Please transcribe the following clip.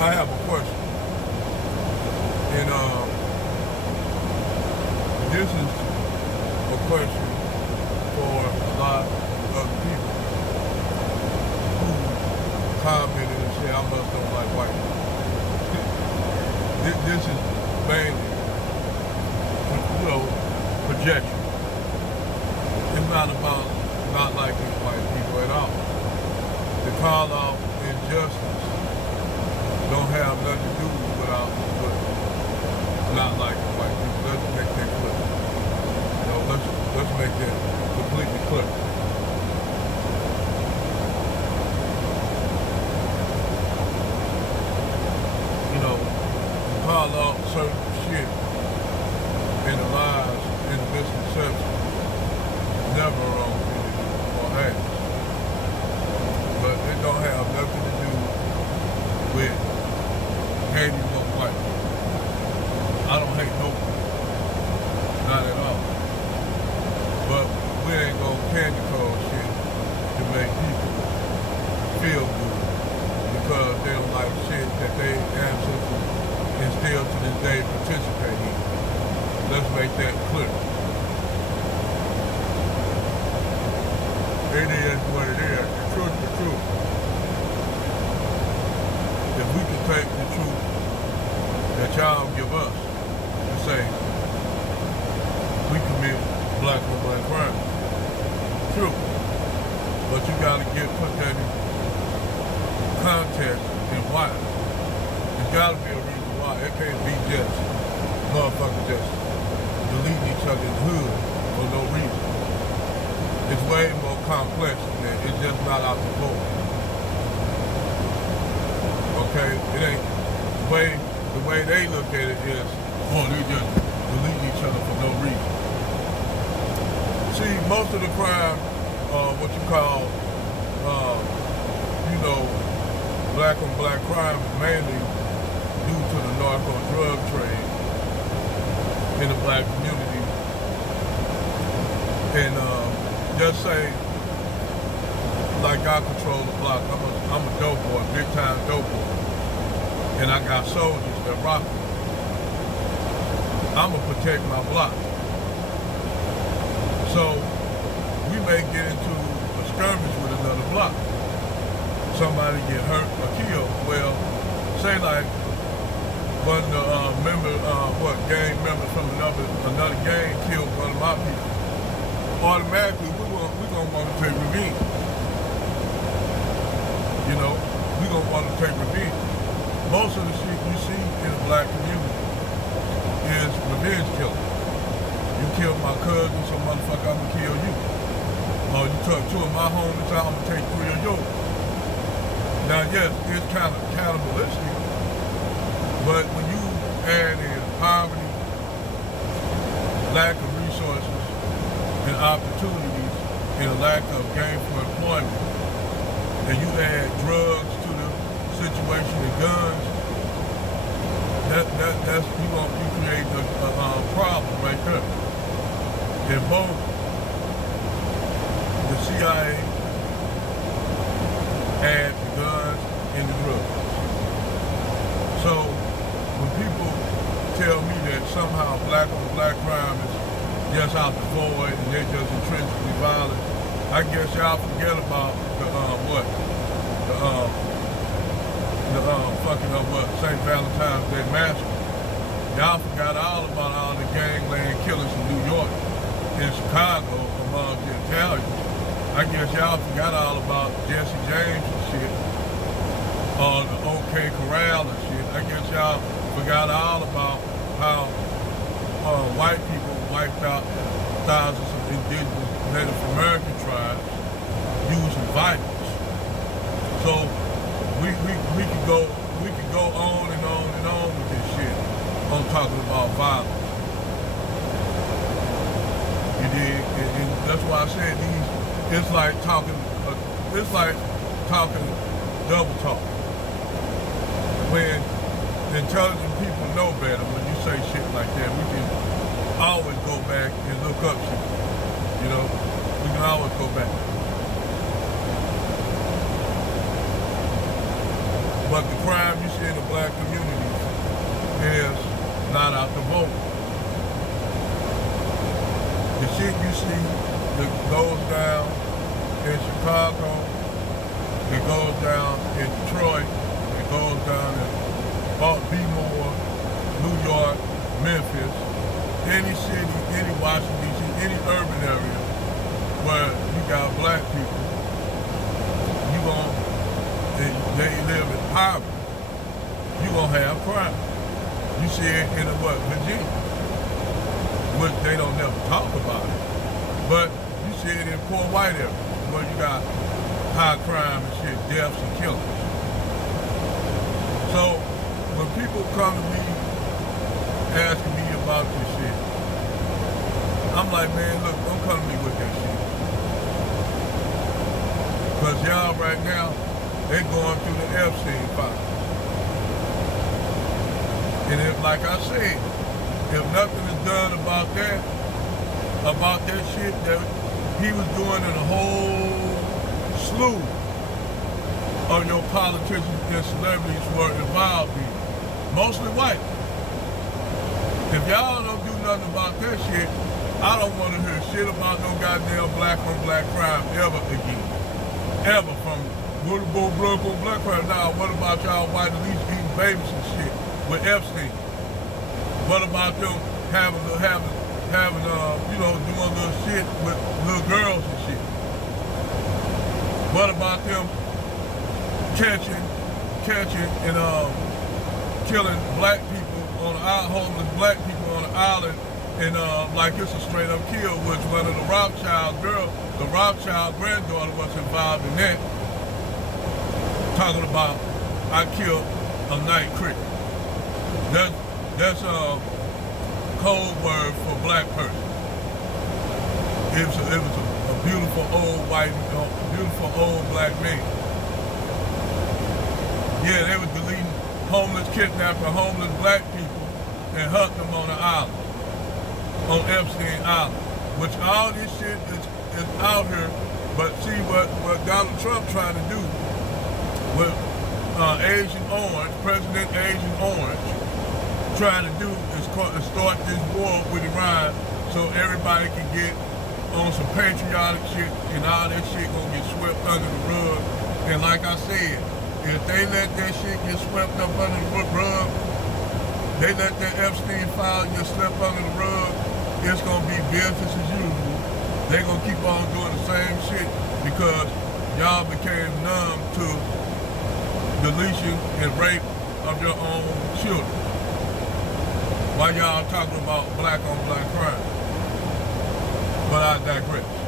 I have a question. And this is a question for a lot of people who commented and said, I must don't like white people. This is mainly, projection. It's not about not liking white people at all. To call out injustice don't have nothing to do with not liking white people. Let's make that clear. Let's make that completely clear. To call out certain shit in the lives and the misconception never wrong thing to do or ask. But it don't have nothing to do with hating no white people. I don't hate nobody. Not at all. But we ain't gonna candy coat shit to make people feel good because they don't like shit that they ancestors and still to this day participate in. Let's make that clear. It is what it is. The truth is the truth. If we can take the truth that y'all give us and say we commit black on black crime, true. But you gotta put that in context and why. There's gotta be a reason why. It can't be just motherfuckers just deleting each other's hood for no reason. It's way more complex than that. It's just not out the board. Okay? It ain't the way they look at it is, they just delete each other for no reason. See, most of the crime, what you call, black on black crime is mainly due to the narco drug trade in the black community. And just say, like I control the block, I'm a dope boy, big time dope boy. And I got soldiers that rock me. I'ma protect my block. So we may get into a skirmish with another block. Somebody get hurt or killed. Well, say like one of the gang members from another gang killed one of my people. Automatically we're gonna want to take revenge. We're gonna want to take revenge. Most of the shit you see in the black community is revenge killing. You killed my cousin, so motherfucker, I'm gonna kill you. Or you took two of my homies out, I'm gonna take three of yours. Now, yes, it's kind of cannibalistic, but when you add in poverty, lack of resources and opportunities, and a lack of gainful employment, and you add drugs to the situation and guns, you create a problem right there. And both the CIA add the guns and the drugs. So when people tell me that somehow black on black crime is just out the void and they're just intrinsically violent, I guess y'all forget about St. Valentine's Day Massacre. Y'all forgot all about all the gangland killings in New York, in Chicago, among the Italians. I guess y'all forgot all about Jesse James and shit, or the OK Corral and shit. I guess y'all forgot all about how white people wiped out thousands of indigenous Native American tribes using violence. So we could go on and on and on with this shit on talking about violence. You dig? And that's why I said it's like talking double talk. When intelligent people know better, when you say shit like that, we can always go back and look up shit. We can always go back. But the crime you see in the black community is not out the vote. The shit you see that goes down in Chicago, it goes down in Detroit, it goes down in Baltimore, New York, Memphis, any city, any Washington D.C., any urban area where you got black people, they live in poverty, you gonna have crime. You see it in Virginia, which they don't never talk about it, but you see it in poor white areas where you got high crime and shit, deaths and killings. So when people come to me asking me about this shit, I'm like, man, look, don't come to me with that shit. Because y'all right now, they going through the Epstein file. And if, like I said, if nothing is done about that shit that he was doing in a whole slew of your politicians and celebrities were involved in, mostly white. If y'all don't do nothing about that shit, I don't want to hear shit about no goddamn black on black crime ever again. Ever. From what about black on black crime? Now, what about y'all white elites eating babies and shit with Epstein? What about them having doing little shit with little girls and shit? What about them catching and killing black people on the island, homeless black people on the island, and like it's a straight up kill, which one of the Rothschild granddaughter was involved in that. Talking about, I killed a night cricket. That's a code word for black person. It was a beautiful old beautiful old black man. Yeah, they was deleting kidnapping homeless black people and hunting them on the island, on Epstein Island. Which all this shit is out here, but see what Donald Trump trying to do with Agent Orange, President Agent Orange, trying to do is start this war with Iran so everybody can get on some patriotic shit and all that shit gonna get swept under the rug. And like I said, if they let that shit get swept up under the rug, they let that Epstein file get swept under the rug, it's gonna be business as usual. They gonna keep on doing the same shit because y'all became numb to deletion and rape of your own children. Why y'all talking about black on black crime? But I digress.